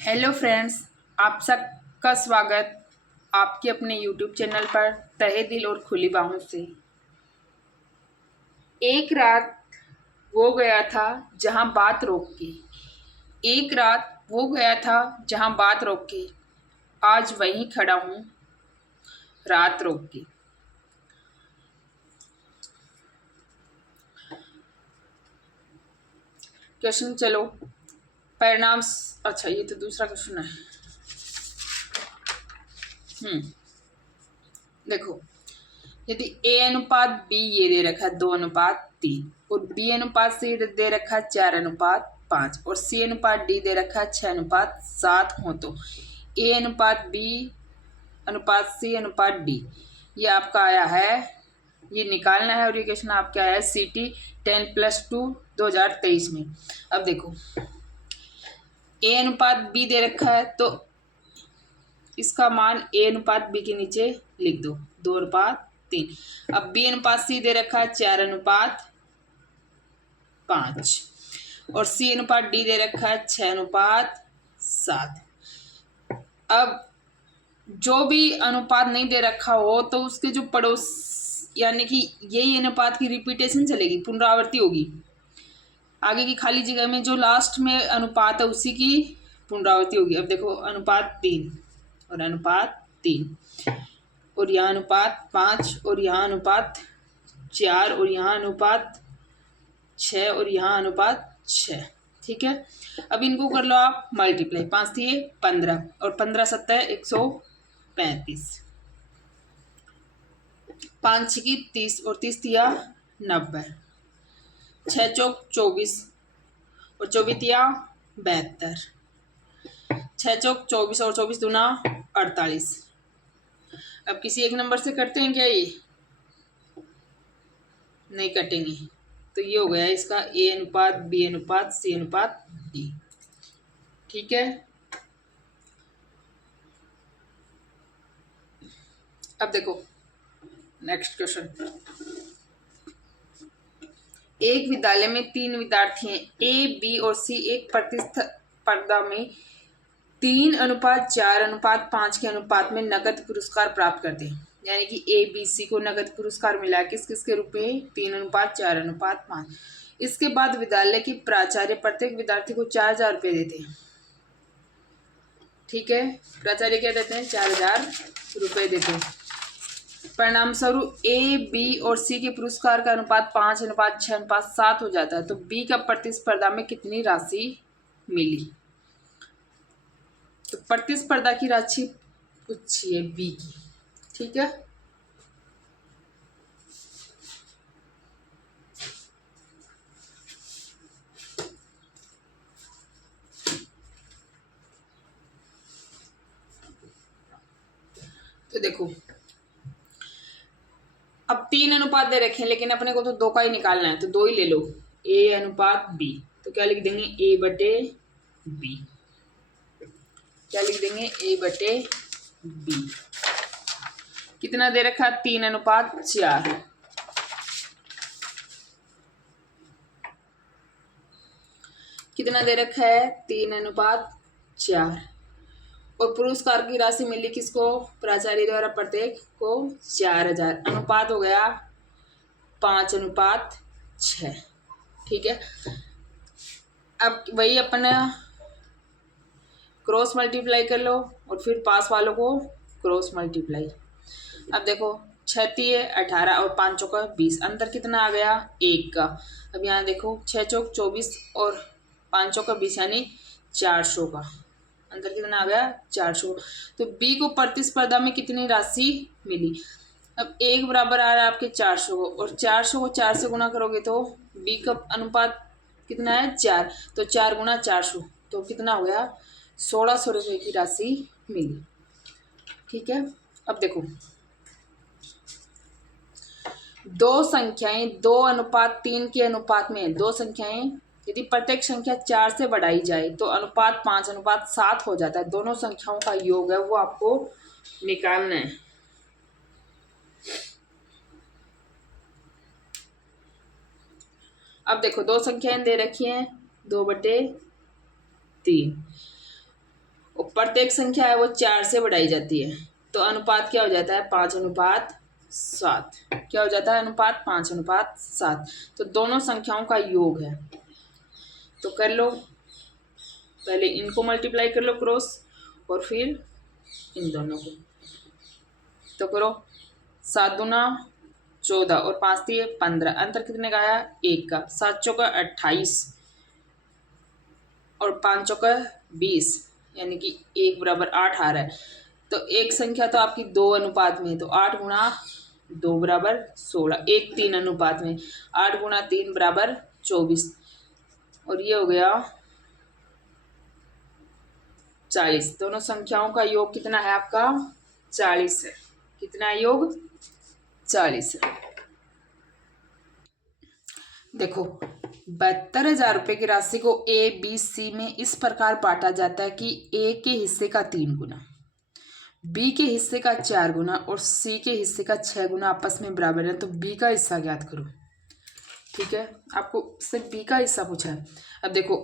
Hello friends, आप सबका स्वागत आपके अपने यूट्यूब चैनल पर तहे दिल और खुली बाहों से। एक रात वो गया था जहां बात रोक के। एक रात वो गया था जहां बात रोक के। आज वहीं खड़ा हूँ रात रोक के। क्वेश्चन चलो परिणाम। अच्छा, ये तो दूसरा क्वेश्चन है। देखो, यदि ए अनुपात बी ये दे रखा है 2:3 और बी अनुपात सी दे रखा है 4:5 और सी अनुपात डी दे रखा है 6:7 हो तो ए अनुपात बी अनुपात सी अनुपात डी ये आपका आया है, ये निकालना है। और ये क्वेश्चन आपका आया है CT 10+2 2023 में। अब देखो, ए अनुपात बी दे रखा है तो इसका मान ए अनुपात बी के नीचे लिख दो 2:3। अब बी अनुपात सी दे रखा है 4:5 और सी अनुपात डी दे रखा है 6:7। अब जो भी अनुपात नहीं दे रखा हो तो उसके जो पड़ोस यानी कि यही अनुपात की रिपीटेशन चलेगी, पुनरावृत्ति होगी। आगे की खाली जगह में जो लास्ट में अनुपात है उसी की पुनरावृत्ति होगी। अब देखो, अनुपात 3 और अनुपात 3 और यहाँ अनुपात 5 और यहाँ अनुपात 4 और यहाँ अनुपात 6 और यहाँ अनुपात 6। ठीक है, अब इनको कर लो आप मल्टीप्लाई। 5 थी 15 और 15 सत्तर 135। 5 की 30 और 30 दिया 90। 6 चौक 24 और 24 दिया 72। 6 चौक 24 और 24 दूना 48। अब किसी एक नंबर से करते हैं क्या? ये नहीं कटेंगे, तो ये हो गया इसका ए अनुपात बी अनुपात सी अनुपात डी। ठीक है, अब देखो नेक्स्ट क्वेश्चन। एक विद्यालय में 3 विद्यार्थी हैं, ए बी और सी एक प्रतिस्पर्धा में 3:4:5 के अनुपात में नकद पुरस्कार प्राप्त करते हैं। यानी कि ए बी सी को नकद पुरस्कार मिला किस किस के रूप में? 3:4:5। इसके बाद विद्यालय के प्राचार्य प्रत्येक विद्यार्थी को 4,000 रुपये देते हैं। ठीक है, प्राचार्य क्या देते हैं? 4,000 रुपये देते हैं। परिणाम स्वरूप ए बी और सी के पुरस्कार का अनुपात 5:6:7 हो जाता है। तो बी का प्रतिस्पर्धा में कितनी राशि मिली? तो प्रतिस्पर्धा की राशि पूछी है बी की। ठीक है, तो देखो, अब 3 अनुपात दे रखे हैं लेकिन अपने को तो 2 का ही निकालना है, तो 2 ही ले लो। ए अनुपात बी, तो क्या लिख देंगे? ए बटे बी। क्या लिख देंगे? ए बटे बी। कितना दे रखा? 3:4। कितना दे रखा है? 3:4। और पुरस्कार की राशि मिली किसको? प्राचार्य द्वारा प्रत्येक को 4,000। अनुपात हो गया 5:6। ठीक है, अब वही अपना क्रॉस मल्टीप्लाई कर लो और फिर पास वालों को क्रॉस मल्टीप्लाई। अब देखो, 6 है 18 और 5 चौका 20। अंतर कितना आ गया? 1 का। अब यहाँ देखो, 6 चौक 24 और 5 चौका 20 यानी 400 का। अंतर कितना आ गया? 400। तो बी को प्रतिस्पर्धा में कितनी राशि मिली? अब 1 बराबर आ रहा है आपके 400 को, और 400 को 4 से गुना करोगे तो बी का अनुपात कितना है? 4। तो 4 गुना 400 तो कितना हो गया? 1,600 रुपये की राशि मिली। ठीक है, अब देखो, दो संख्याएं 2:3 के अनुपात में है। दो संख्याएं यदि प्रत्येक संख्या 4 से बढ़ाई जाए तो अनुपात 5:7 हो जाता है। दोनों संख्याओं का योग है वो आपको निकालना है। अब देखो, दो संख्याएं दे रखी हैं 2/3। और प्रत्येक संख्या है वो 4 से बढ़ाई जाती है, तो अनुपात क्या हो जाता है 5:7। क्या हो जाता है अनुपात 5:7। तो दोनों संख्याओं का योग है। तो कर लो, पहले इनको मल्टीप्लाई कर लो क्रॉस और फिर इन दोनों को। तो करो 7 दूना 14 और 5 दिए 15, अंतर कितने का आया 1 का। 7 चौका 28 और 5 चौका 20, यानी कि 1 बराबर 8 आ रहा है। तो एक संख्या तो आपकी 2 अनुपात में है, तो 8 गुणा 2 बराबर 16, 1 3 अनुपात में, 8 गुणा 3 बराबर 24, और ये हो गया 40। दोनों संख्याओं का योग कितना है आपका 40 है। कितना है योग 40 है। देखो 72,000 रुपये की राशि को ए बी सी में इस प्रकार बांटा जाता है कि ए के हिस्से का 3 गुना, बी के हिस्से का 4 गुना और सी के हिस्से का 6 गुना आपस में बराबर है। तो बी का हिस्सा ज्ञात करो। ठीक है, आपको सिर्फ बी का हिस्सा पूछा है। अब देखो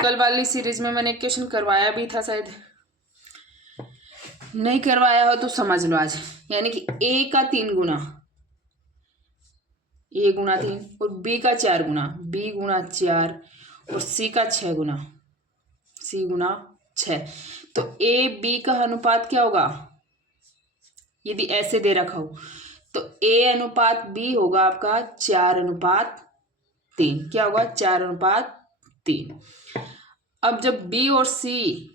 कल वाली सीरीज में मैंने क्वेश्चन करवाया भी था, शायद नहीं करवाया हो तो समझ लो आज। यानी कि ए का 3 गुना, ए गुणा 3, और बी का 4 गुना, बी गुणा 4, और सी का 6 गुना, सी गुणा 6। तो ए बी का अनुपात क्या होगा यदि ऐसे दे रखा हो, तो ए अनुपात बी होगा आपका 4:3। क्या होगा 4:3। अब जब बी और सी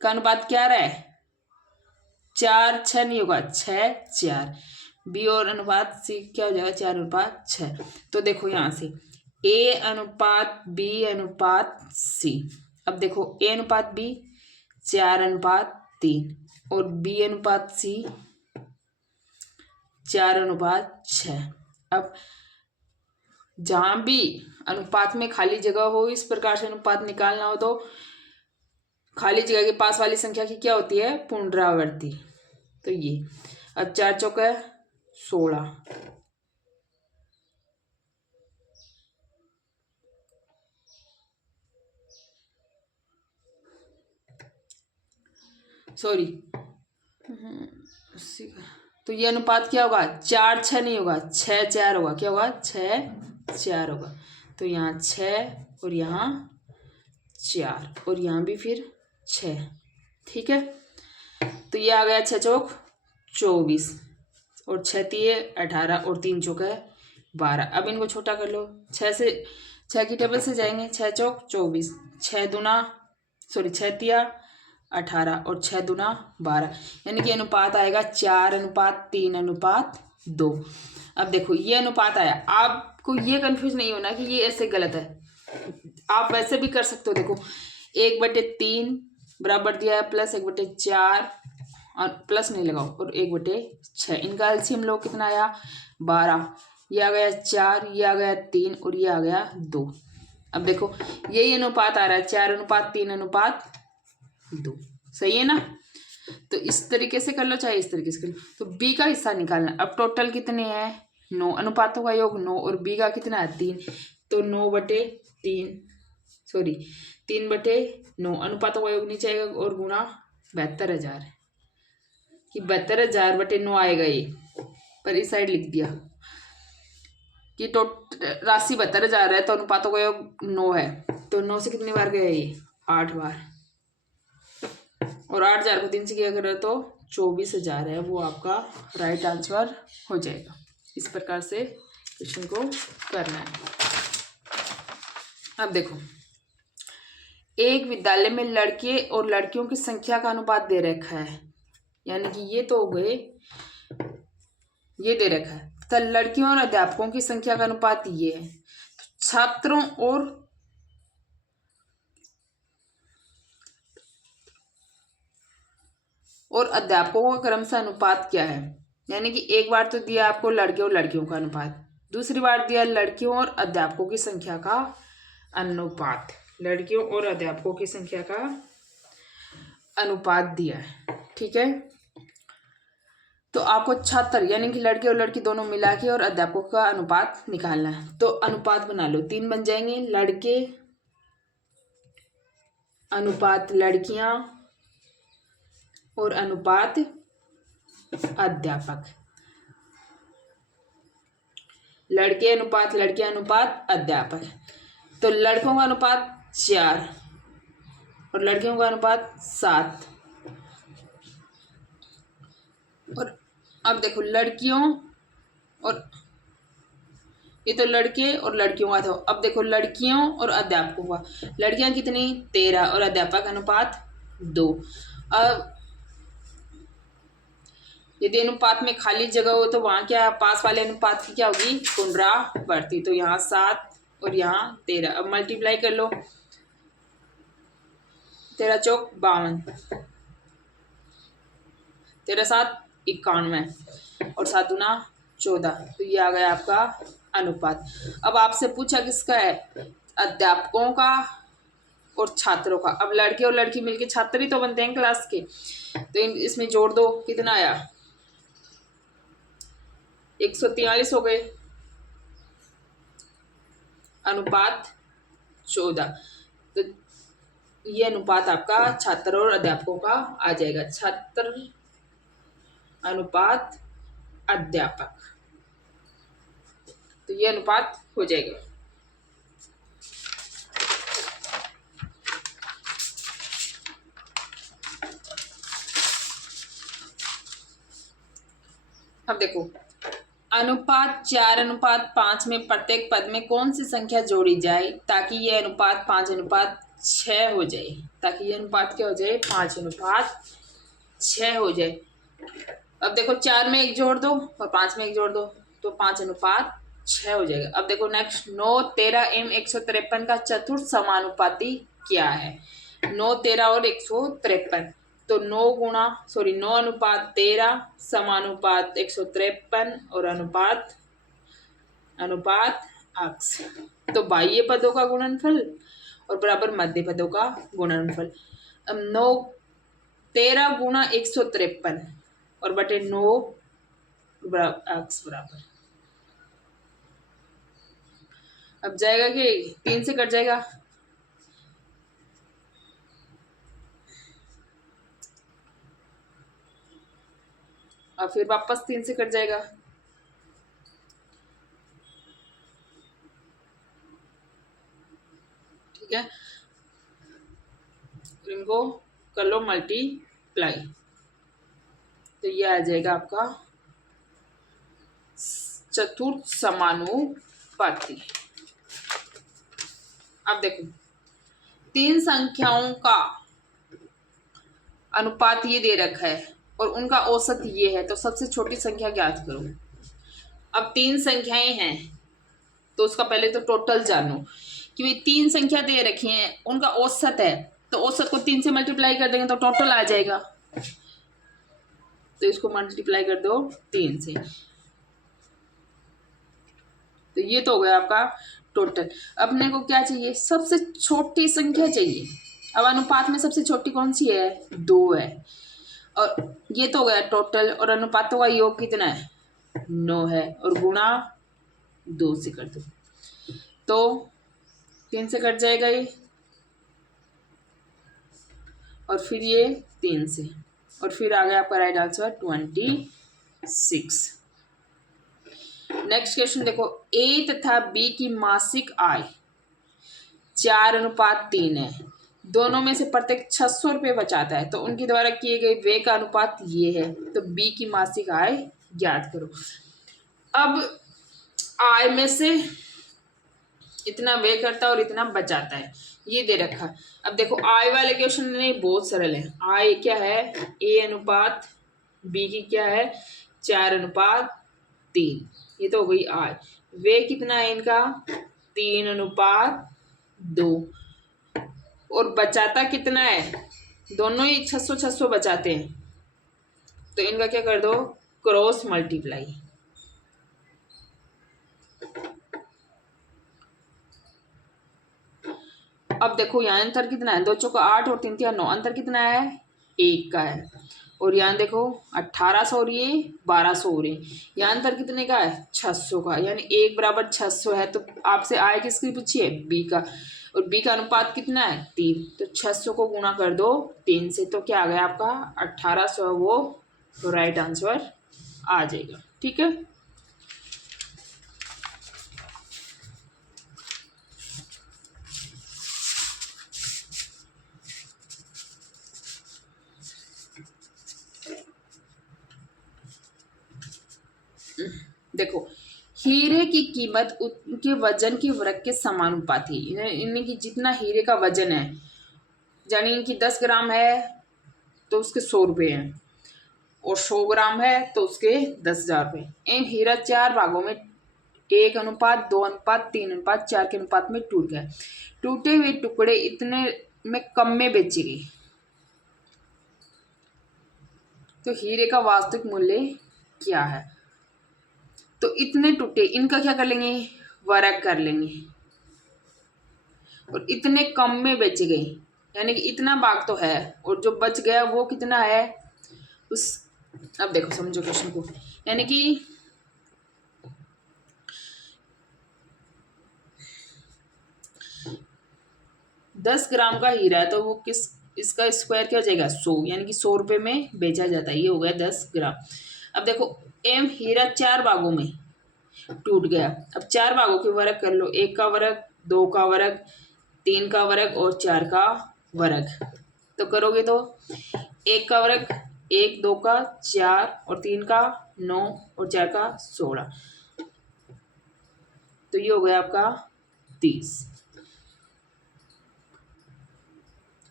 का अनुपात क्या रहा है 4:6 नहीं होगा 6:4, बी और अनुपात सी क्या हो जाएगा 4:6। तो देखो यहां से ए अनुपात बी अनुपात सी। अब देखो ए अनुपात बी 4:3 और बी अनुपात सी 4:6। अब जहां भी अनुपात में खाली जगह हो, इस प्रकार से अनुपात निकालना हो, तो खाली जगह के पास वाली संख्या की क्या होती है पुनरावृत्ति। तो ये अब 4 चौका 16, सॉरी तो ये अनुपात क्या होगा 4:6 नहीं होगा 6:4 होगा। क्या होगा 6:4 होगा। तो यहाँ 6 और यहाँ 4 और यहाँ भी फिर 6। ठीक है, तो ये आ गया 6 चौक 24 और 6 तिये 18 और 3 चौक है 12। अब इनको छोटा कर लो, 6 की टेबल से जाएंगे, 6 चौक 24, 6 तिया 18 और 6 दूना 12, यानी कि अनुपात आएगा 4:3:2। अब देखो ये अनुपात आया, आपको ये कंफ्यूज नहीं होना कि ये ऐसे गलत है, आप वैसे भी कर सकते हो। देखो 1/3 बराबर दिया है प्लस 1/4 और प्लस नहीं लगाओ और 1/6, इनका एलसीएम लो कितना आया 12, ये आ गया 4, ये आ गया 3 और ये आ गया 2। अब देखो यही अनुपात आ रहा है 4:3:2, सही है ना। तो इस तरीके से कर लो चाहे इस तरीके से कर लो। तो बी का हिस्सा निकालना। अब टोटल कितने हैं 9, अनुपातों का योग 9 और बी का कितना है 3, तो 3/9 अनुपातों का योग नीचे आएगा और गुणा 72,000 कि 72,000/9 आएगा ये, पर इस साइड लिख दिया कि राशि 72,000 है तो अनुपातों का योग 9 है, तो 9 से कितनी बार गया ये 8 बार, और 8,000 को 3 से किया करो तो 24,000 है, वो आपका राइट आंसर हो जाएगा। इस प्रकार से क्वेश्चन को करना है। अब देखो एक विद्यालय में लड़के और लड़कियों की संख्या का अनुपात दे रखा है, यानी कि ये तो हो गए, ये दे रखा है, तो लड़कियों और अध्यापकों की संख्या का अनुपात ये है। तो छात्रों और अध्यापकों का क्रमशः अनुपात क्या है, यानी कि एक बार तो दिया आपको लड़के और लड़कियों का अनुपात, दूसरी बार दिया लड़कियों और अध्यापकों की संख्या का अनुपात, लड़कियों और अध्यापकों की संख्या का अनुपात दिया है। ठीक है, तो आपको छात्र यानी कि लड़के और लड़की दोनों मिला के और अध्यापकों का अनुपात निकालना है। तो अनुपात बना लो, 3 बन जाएंगे, लड़के अनुपात लड़कियां और अनुपात अध्यापक। लड़के अनुपात लड़कियां अनुपात अध्यापक। तो लड़कों का अनुपात 4 और लड़कियों का अनुपात 7। और अब देखो लड़कियों और ये तो लड़के और लड़कियों का था। अब देखो लड़कियों और अध्यापकों का। लड़कियां कितनी 13 और अध्यापक अनुपात 2। अब यदि अनुपात में खाली जगह हो तो वहां क्या पास वाले अनुपात की क्या होगी पुनरावर्ती। तो यहाँ 7 और यहाँ 13। अब मल्टीप्लाई कर लो। 13 चौक 52, 13 7 91 और 7 दूना 14। तो ये आ गया आपका अनुपात। अब आपसे पूछा किसका है, अध्यापकों का और छात्रों का। अब लड़के और लड़की मिलके छात्र ही तो बनते हैं क्लास के। तो इसमें जोड़ दो, कितना आया 143 हो गए, अनुपात 14। तो ये अनुपात आपका छात्र और अध्यापकों का आ जाएगा, छात्र अनुपात अध्यापक। तो ये अनुपात हो जाएगा। अब देखो अनुपात 4 अनुपात 5 में प्रत्येक पद में कौन सी संख्या जोड़ी जाए ताकि ये अनुपात 5 अनुपात 6 हो जाए। ताकि ये अनुपात क्या हो जाए 5 अनुपात 6 हो जाए। अब देखो 4 में 1 जोड़ दो और 5 में 1 जोड़ दो तो 5 अनुपात 6 हो जाएगा। अब देखो नेक्स्ट 9 13 एवं 153 का चतुर्थ समानुपाती क्या है। 9 13 और 153। तो 9 अनुपात 13 समानुपात 153 और अनुपात अक्स। तो बाह्य पदों का गुणनफल और बराबर मध्य पदों का गुणनफल। अब 9 13 गुणा 153 और बटे 9 अक्स बराबर। अब जाएगा कि 3 से कट जाएगा। और फिर वापस 3 से कट जाएगा। ठीक है, इनको कर लो मल्टीप्लाई। तो ये आ जाएगा आपका चतुर्थ समानुपाती। अब देखो 3 संख्याओं का अनुपात ये दे रखा है और उनका औसत ये है। तो सबसे छोटी संख्या ज्ञात करो। अब 3 संख्याएं हैं तो उसका पहले तो टोटल जानो कि भाई 3 संख्या दे रखी हैं, उनका औसत है। तो औसत को 3 से मल्टीप्लाई कर देंगे तो टोटल आ जाएगा। तो इसको मल्टीप्लाई कर दो 3 से। तो ये तो हो गया आपका टोटल। अपने को क्या चाहिए, सबसे छोटी संख्या चाहिए। अब अनुपात में सबसे छोटी कौन सी है 2 है। और ये तो हो गया टोटल। और अनुपातों का योग कितना है 9 है और गुणा 2 से कर दो तो 3 से कट जाएगा ये और फिर ये 3 से और फिर आ गया आपका राइट आंसर 26। नेक्स्ट क्वेश्चन देखो, ए तथा बी की मासिक आय 4 अनुपात 3 है। दोनों में से प्रत्येक 600 रुपये बचाता है। तो उनके द्वारा किए गए व्यय का अनुपात ये है। तो बी की मासिक आय ज्ञात करो। अब आय में से इतना व्यय करता है और इतना बचाता है, ये दे रखा है। अब देखो आय वाले क्वेश्चन नहीं बहुत सरल है। आय क्या है ए अनुपात बी की क्या है 4 अनुपात 3। ये तो हो गई आय। व्यय कितना है इनका 3 अनुपात 2 और बचाता कितना है, दोनों ही 600 600 बचाते हैं। तो इनका क्या कर दो क्रॉस मल्टीप्लाई। अब देखो यहाँ अंतर कितना है 2 चौका 8 और 3 तिया 9। अंतर कितना है 1 का है। और यहाँ देखो 1800 और ये 1200 हो रही। यहाँ अंतर कितने का है 600 का, यानी 1 बराबर 600 है। तो आपसे आय किसकी पूछी है बी का। और बी का अनुपात कितना है 3, तो 600 को गुणा कर दो 3 से, तो क्या आ गया आपका 1800, वो तो राइट आंसर आ जाएगा। ठीक है, देखो हीरे की कीमत उनके वजन के वर्ग के समानुपाती है, यानी कि जितना हीरे का वजन है, यानी इनकी 10 ग्राम है तो उसके 100 रुपये हैं, और 100 ग्राम है तो उसके 10,000 रुपये। एम हीरा 4 भागों में 1:2:3:4 के अनुपात में टूट गया। टूटे हुए टुकड़े इतने में कम में बेचे गए, तो हीरे का वास्तविक मूल्य क्या है? तो इतने टूटे, इनका क्या कर लेंगे, वर्ग कर लेंगे, और इतने कम में बेचे गए, यानी कि इतना भाग तो है और जो बच गया वो कितना है उस। अब देखो समझो क्वेश्चन को, यानी कि 10 ग्राम का हीरा है तो वो किस, इसका स्क्वायर क्या हो जाएगा 100, यानी कि 100 रुपये में बेचा जाता है, ये हो गया 10 ग्राम। अब देखो एम हीरा 4 भागों में टूट गया, अब 4 भागों के वर्ग कर लो, 1 का वर्ग, 2 का वर्ग, 3 का वर्ग और 4 का वर्ग। तो करोगे तो 1 का वर्ग 1, 2 का 4 और 3 का 9 और 4 का 16, तो ये हो गया आपका 30।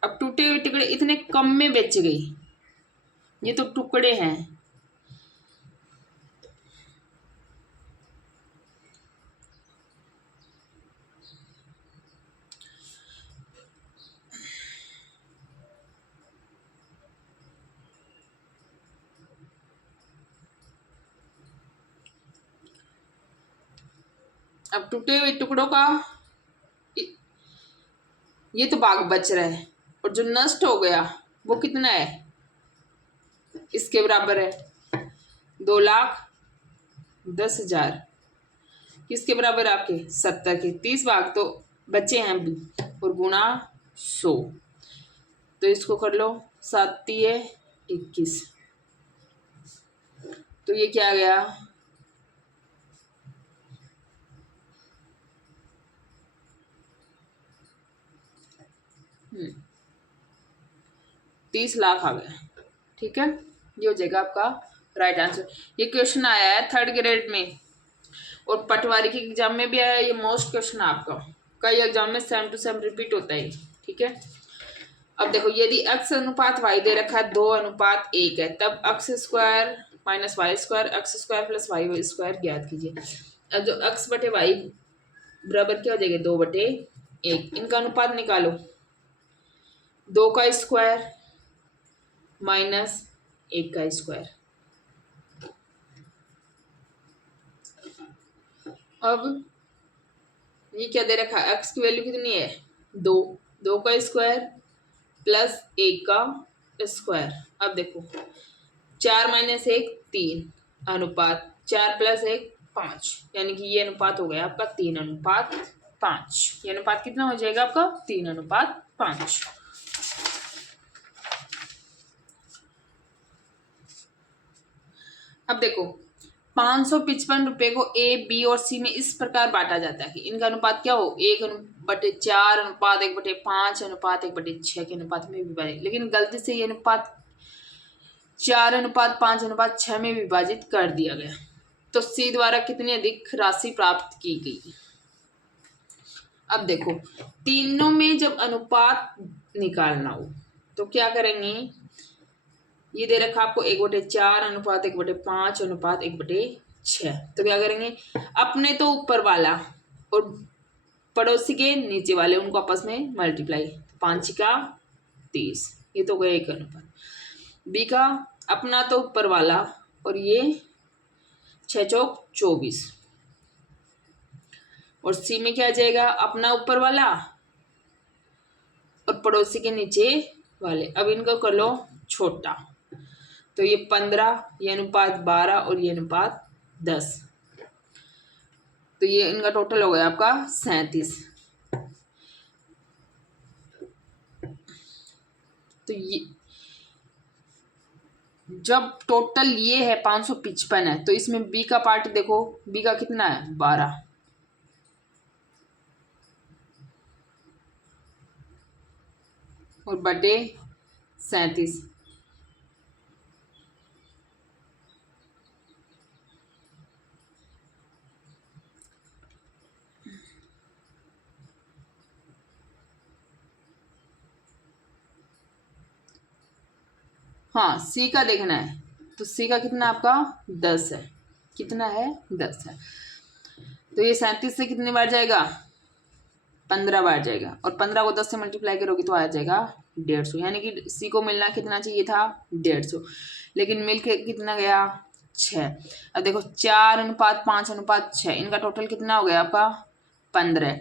अब टूटे हुए टुकड़े इतने कम में बेचे गए, ये तो टुकड़े हैं, अब टूटे हुए टुकड़ों का ये तो भाग बच रहा है, और जो नष्ट हो गया वो कितना है, इसके बराबर है 2,10,000, किसके बराबर आपके 70 के, 30 भाग तो बचे हैं और गुणा 100, तो इसको कर लो 7 21, तो ये क्या आ गया 30 लाख आ गया। ठीक है, ये हो जाएगा आपका राइट आंसर। ये क्वेश्चन आया है 3rd ग्रेड में, और पटवारी के एग्जाम में भी आया, ये मोस्ट क्वेश्चन आपका कई एग्जाम में सेम टू सेम रिपीट होता है। ठीक है, अब देखो यदि x अनुपात y दे रखा है 2:1 है, तब x square minus Y square x square plus Y square ज्ञात कीजिए। अब जो x बटे वाई बराबर क्या हो जाएगा 2/1, इनका अनुपात निकालो, 2 का स्क्वायर माइनस 1 का स्क्वायर। अब ये क्या दे रखा है, x की वैल्यू कितनी है 2, 2 का स्क्वायर प्लस 1 का स्क्वायर। अब देखो 4 माइनस 1 3, अनुपात 4 प्लस 1 5, यानी कि ये अनुपात हो गया आपका 3:5। ये अनुपात कितना हो जाएगा आपका 3:5। अब देखो 555 रुपए को ए बी और सी में इस प्रकार बांटा जाता है कि इनका अनुपात क्या हो 1/4 अनुपात 1/5 अनुपात 1/6 के अनुपात में विभाजित, लेकिन गलती से ये अनुपात 4:5:6 में विभाजित कर दिया गया, तो सी द्वारा कितनी अधिक राशि प्राप्त की गई। अब देखो तीनों में जब अनुपात निकालना हो तो क्या करेंगे, ये दे रखा आपको 1/4 अनुपात 1/5 अनुपात 1/6, तो क्या करेंगे, अपने तो ऊपर वाला और पड़ोसी के नीचे वाले उनको आपस में मल्टीप्लाई, 5 का 30, ये तो गया 1 अनुपात। बी का अपना तो ऊपर वाला और ये 6 चौक 24, और सी में क्या आ जाएगा, अपना ऊपर वाला और पड़ोसी के नीचे वाले। अब इनको कर लो छोटा, तो ये 15, ये अनुपात 12 और ये अनुपात 10, तो ये इनका टोटल हो गया आपका 37। तो ये जब टोटल ये है 555 है, तो इसमें बी का पार्ट देखो, बी का कितना है 12, और बटे 37। हाँ सी का देखना है, तो सी का कितना आपका 10 है, कितना है 10 है, तो ये 37 से कितनी बार जाएगा 15 बार जाएगा, और 15 को 10 से मल्टीप्लाई करोगे तो आ जाएगा 150, यानी कि सी को मिलना कितना चाहिए था 150, लेकिन मिल के कितना गया 6। अब देखो 4:5:6, इनका टोटल कितना हो गया आपका 15,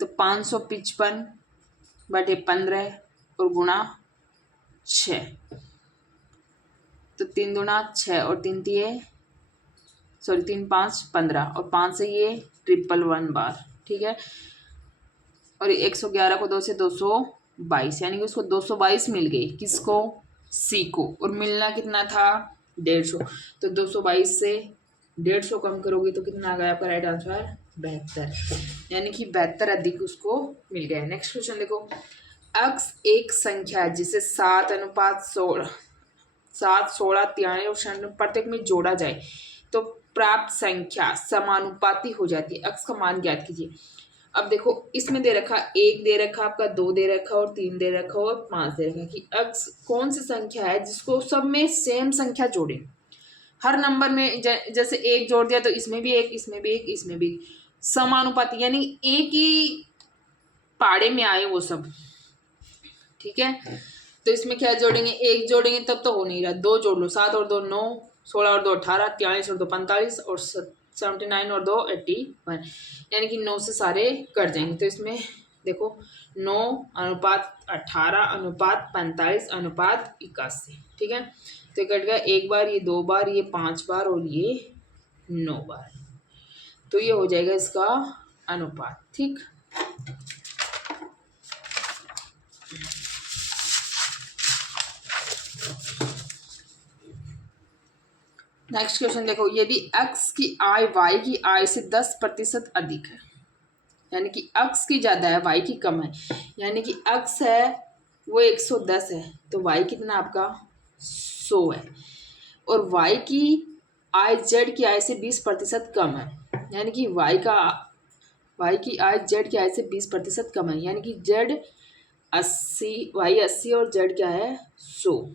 तो 555/15 और गुणा 6, तो 3 दूना 6 और 3 3 5 15, और 5 से ये 111 बार, ठीक है। और 111 को 2 से 222, यानी कि उसको 222 मिल गई, किसको सी को, और मिलना कितना था 150, तो 222 से 150 कम करोगे तो कितना आ गया आपका राइट आंसर 72, यानी कि 72 अधिक उसको मिल गया। नेक्स्ट क्वेश्चन देखो, अक्स एक संख्या है जिसे 7:16, 7, 16, 43 और 96 प्रत्येक में जोड़ा जाए तो प्राप्त संख्या समानुपाती हो जाती है। अक्स का मान ज्ञात कीजिए। अब देखो इसमें दे रखा 1 दे रखा आपका, 2 दे रखा और 3 दे रखा और 5 दे रखा, कि अक्स कौन सी संख्या है जिसको सब में सेम संख्या जोड़े। हर नंबर में जैसे 1 जोड़ दिया तो इसमें भी 1, इसमें भी 1, इसमें भी समानुपाती, यानी एक ही पाड़े में आए वो सब, ठीक है। तो इसमें क्या जोड़ेंगे, 1 जोड़ेंगे तब तो हो नहीं रहा, 2 जोड़ लो, 7 और 2 9, 16 और 2 18, 43 और 2 45 और 79 और 2 81, यानी कि 9 से सारे कट जाएंगे। तो इसमें देखो 9:18:45:81, ठीक है। तो कट गया 1 बार, ये 2 बार, ये 5 बार और ये 9 बार, तो ये हो जाएगा इसका अनुपात, ठीक। नेक्स्ट क्वेश्चन देखो, यदि x की आय y की आय से 10% अधिक है, यानी कि x की ज़्यादा है y की कम है, यानी कि x है वो 110 है, तो y कितना आपका 100 है, और y की आय z की आय से 20% कम है, यानी कि y की आय z की आय से 20% कम है, यानी कि z 80, y 80 और z क्या है 100,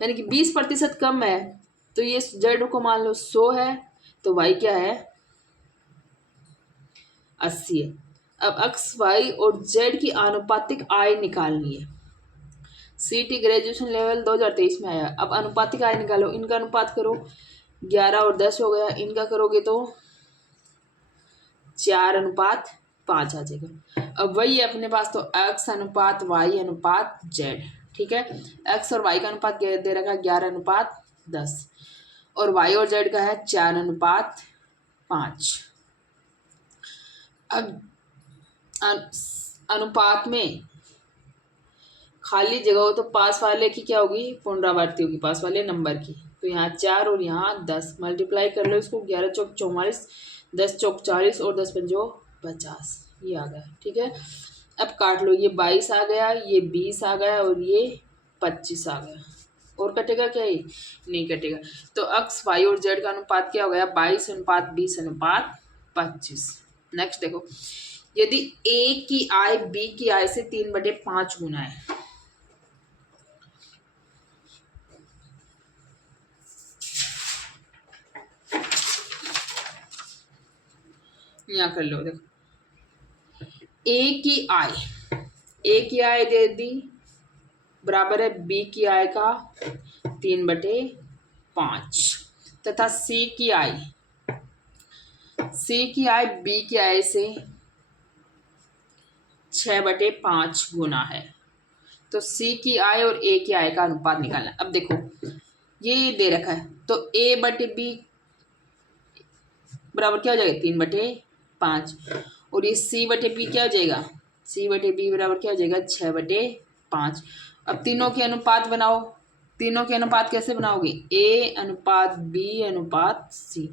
यानी कि 20% कम है, तो ये z को मान लो 100 है, तो y क्या है 80 है। अब x y और z की आनुपातिक आय निकालनी है। सीटी ग्रेजुएशन लेवल 2023 में आया। अब आनुपातिक आय निकालो, इनका अनुपात करो, 11 और 10 हो गया, इनका करोगे तो 4:5 आ जाएगा। अब वही है अपने पास, तो x अनुपात y अनुपात z, ठीक है। x और y का अनुपात दे रखा है 11:10, और y और z का है 4:5। अब अनुपात में खाली जगह हो तो पास वाले की क्या होगी, पुनरावृत्ति होगी पास वाले नंबर की, तो यहाँ 4 और यहाँ 10 मल्टीप्लाई कर लो इसको, 11 चौक 44, 10 चौक 40 और 10 पंजो 50, ये आ गया, ठीक है। अब काट लो, ये 22 आ गया, ये 20 आ गया और ये 25 आ गया, और कटेगा क्या, ये नहीं कटेगा। तो x y और z का अनुपात क्या हो गया 22:20:25। नेक्स्ट देखो, यदि a की आय b की आय से 3/5 गुना है, यहाँ कर लो, देखो a की आय दे दी बराबर है b की आय का 3/5, तथा c की आय b की आय से 6/5 गुना है, तो c की आय और a की आय का अनुपात निकालना। अब देखो ये दे रखा है, तो a/b बराबर क्या हो जाएगा 3/5, और ये c/b क्या हो जाएगा, c/b बराबर क्या हो जाएगा 6/5, 5। अब तीनों के अनुपात बनाओ। तीनों के अनुपात कैसे बनाओगे? ए अनुपात बी अनुपात सी।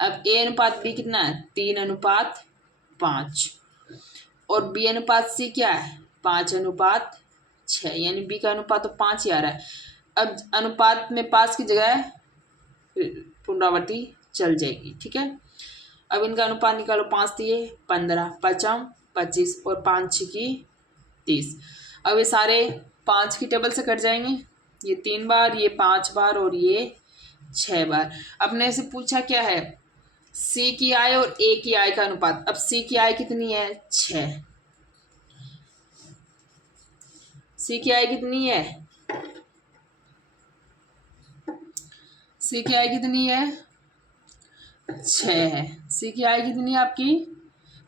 अब ए अनुपात बी कितना है? 3:5 और बी अनुपात सी क्या है? 5:6, यानी बी का अनुपात तो 5 ही आ रहा है। अब अनुपात में 5 की जगह पुनरावृत्ति चल जाएगी, ठीक है। अब इनका अनुपात निकालो। 5 दिए 15, 5 25 और 5 6 30। अब ये सारे 5 की टेबल से कट जाएंगे। ये 3 बार, ये 5 बार और ये 6 बार। अपने से पूछा क्या है? सी की आय और ए की आय का अनुपात। अब सी की आय कितनी है? 6। सी की आय कितनी है? सी की आय कितनी है? 6 है। सी की आय कितनी है आपकी?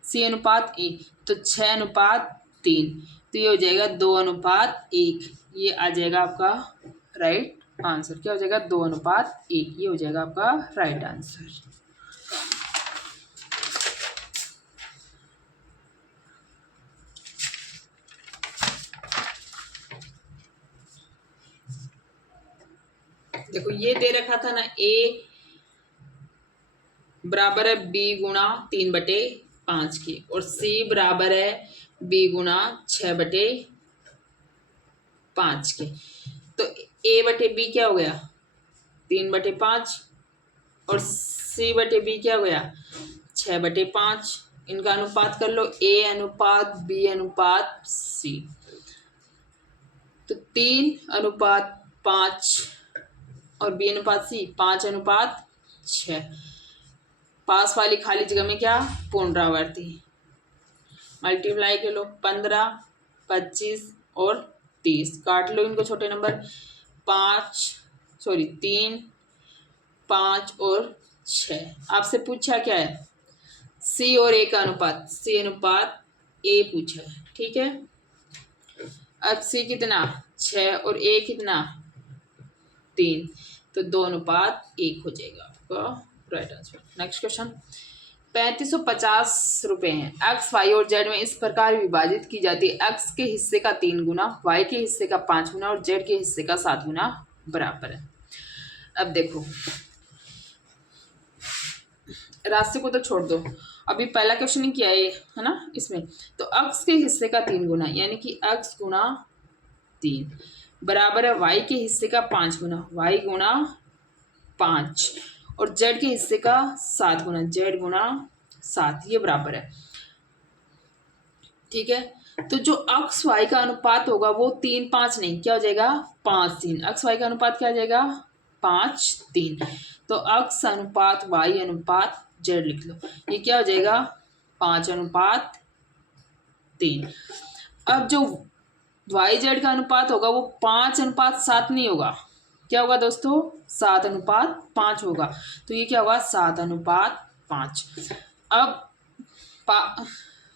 सी अनुपात ए, तो 6:3। तो ये हो जाएगा 2:1। ये आ जाएगा आपका राइट आंसर। क्या हो जाएगा? 2:1। ये हो जाएगा आपका राइट आंसर। देखो ये दे रखा था ना, ए बराबर है बी गुणा 3/5 की, और सी बराबर है बी गुणा 6/5 के। तो ए बटे बी क्या हो गया? 3/5 और सी बटे बी क्या हो गया? 6/5। इनका अनुपात कर लो, ए अनुपात बी अनुपात सी। तो 3:5 और बी अनुपात सी 5:6। पास वाली खाली जगह में क्या? पुनरावृत्ति। मल्टीप्लाई कर लो। 15 25 और 30। काट लो इनको छोटे नंबर। 3 5 और 6। आपसे पूछा क्या है? सी और ए का अनुपात। सी अनुपात ए पूछा है, ठीक है। अब सी कितना? 6 और ए कितना? 3। तो 2:1 हो जाएगा आपका राइट आंसर। Next question. 3550 रुपए हैं। एक्स वाई और जेड में इस प्रकार विभाजित की जाती है। एक्स के हिस्से का 3 गुना, वाई के हिस्से का 5 गुना और जेड के हिस्से का 7 गुना बराबर है। अब देखो, रास्ते को तो छोड़ दो, अभी पहला क्वेश्चन ही किया है ना इसमें। तो एक्स के हिस्से का 3 गुना, यानी कि एक्स गुना 3 बराबर है वाई के हिस्से का 5 गुना, वाई गुना 5 और जेड के हिस्से का 7 गुना, जेड गुना 7। ये बराबर है, ठीक है। तो जो अक्स वाई का अनुपात होगा वो 3-5 नहीं, क्या हो जाएगा? 5-3। अक्स वाई का अनुपात क्या हो जाएगा? 5-3। तो अक्स अनुपात वाई अनुपात जेड लिख लो। ये क्या हो जाएगा? 5:3। अब जो वाई जेड का अनुपात होगा वो 5:7 नहीं होगा, क्या होगा दोस्तों? 7:5 होगा। तो ये क्या होगा? 7:5। अब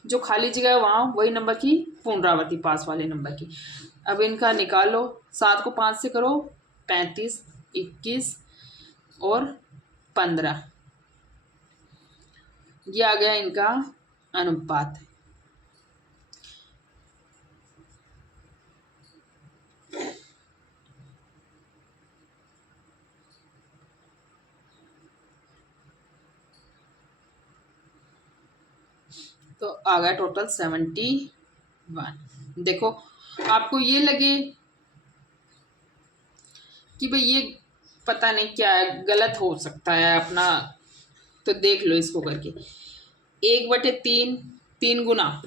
जो खाली जगह है वहाँ वही नंबर की पुनरावृत्ति, पास वाले नंबर की। अब इनका निकालो। 7 को 5 से करो, 35 21 और 15। ये आ गया इनका अनुपात। तो आ गया टोटल 71। देखो आपको ये लगे कि भाई ये पता नहीं क्या है, गलत हो सकता है अपना, तो देख लो इसको करके। 1/3 3 गुना,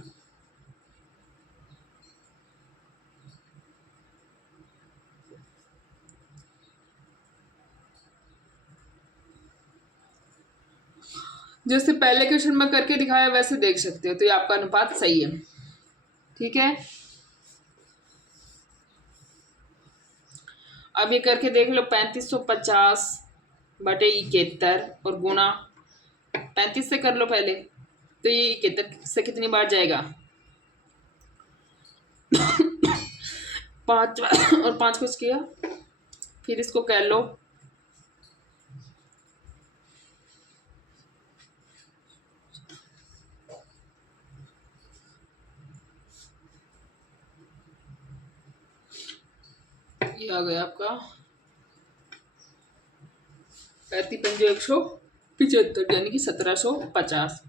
जैसे पहले क्वेश्चन में करके दिखाया वैसे देख सकते हो, तो ये आपका अनुपात सही है, ठीक है। अब ये करके देख लो। 3550/71 और गुना 35 से कर लो पहले। तो ये 71 से कितनी बार जाएगा? 5 और 5 कुछ किया, फिर इसको कर लो। क्या आ गया आपका 35×175 यानी कि 1750।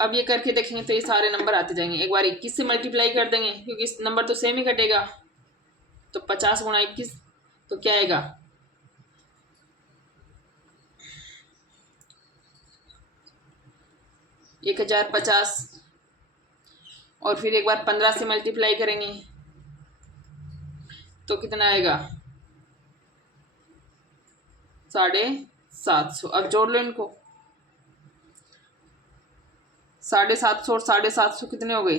अब ये करके देखेंगे तो ये सारे नंबर आते जाएंगे। एक बार 21 से मल्टीप्लाई कर देंगे क्योंकि इस नंबर तो सेम ही कटेगा, तो 50×21 तो क्या आएगा 1050। और फिर एक बार 15 से मल्टीप्लाई करेंगे तो कितना आएगा 750। अब जोड़ लो इनको, 750 और 750 कितने हो गए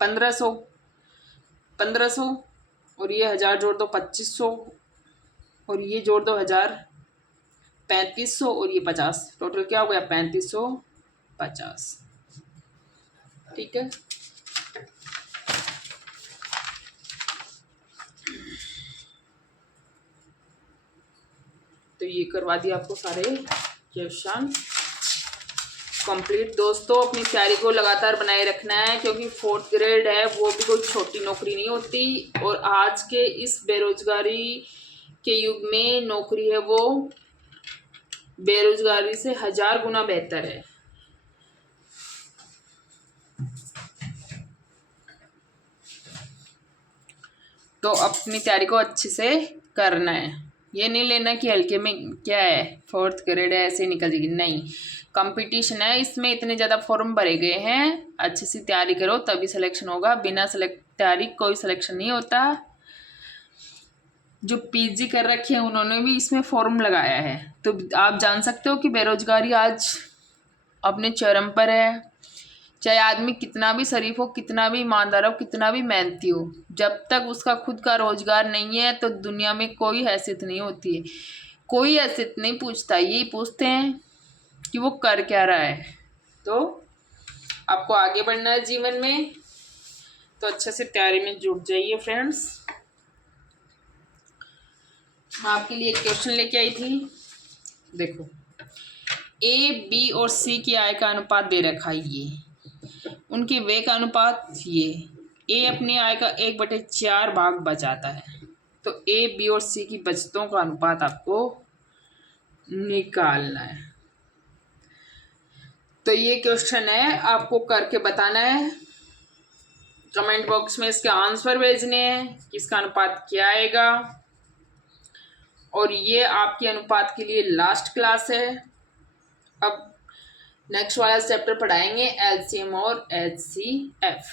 1500। 1500 और ये 1000 जोड़ दो 2500 और ये जोड़ दो 1000 3500 और ये 50, टोटल क्या हो गया 3550। ठीक है, तो ये करवा दिया आपको सारे क्वेश्चन कंप्लीट। दोस्तों अपनी तैयारी को लगातार बनाए रखना है क्योंकि 4th ग्रेड है, वो भी कोई छोटी नौकरी नहीं होती। और आज के इस बेरोजगारी के युग में नौकरी है वो बेरोजगारी से 1000 गुना बेहतर है। तो अपनी तैयारी को अच्छे से करना है, ये नहीं लेना कि हल्के में क्या है 4th ग्रेड है ऐसे निकल जाएगी, नहीं। कंपटीशन है, इसमें इतने ज़्यादा फॉर्म भरे गए हैं, अच्छे से तैयारी करो तभी सिलेक्शन होगा, बिना तैयारी कोई सिलेक्शन नहीं होता। जो पीजी कर रखे हैं उन्होंने भी इसमें फॉर्म लगाया है, तो आप जान सकते हो कि बेरोजगारी आज अपने चरम पर है। चाहे आदमी कितना भी शरीफ हो, कितना भी ईमानदार हो, कितना भी मेहनती हो, जब तक उसका खुद का रोजगार नहीं है तो दुनिया में कोई हैसियत नहीं होती है। कोई हैसियत नहीं पूछता, यही पूछते हैं कि वो कर क्या रहा है। तो आपको आगे बढ़ना है जीवन में, तो अच्छे से तैयारी में जुट जाइए फ्रेंड्स। मैं आपके लिए एक क्वेश्चन लेके आई थी, देखो ए बी और सी की आय का अनुपात दे रखा है, ये उनके व्यय का अनुपात, ये ए अपनी आय का 1/4 भाग बचाता है, तो ए बी और सी की बचतों का अनुपात आपको निकालना है। तो ये क्वेश्चन है, आपको करके बताना है, कमेंट बॉक्स में इसके आंसर भेजने हैं कि इसका अनुपात क्या आएगा। और ये आपके अनुपात के लिए लास्ट क्लास है। अब नेक्स्ट वाला चैप्टर पढ़ाएंगे एलसीएम और एचसीएफ।